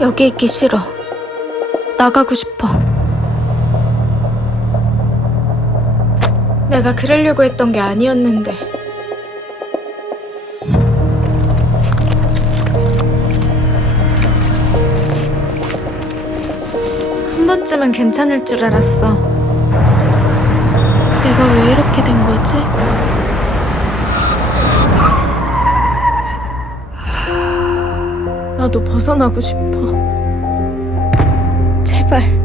여기 있기 싫어. 나가고 싶어. 내가 그러려고 했던 게 아니었는데. 한 번쯤은 괜찮을 줄 알았어. 내가 왜 이렇게 된 거지? 나도 벗어나고 싶어. 제발.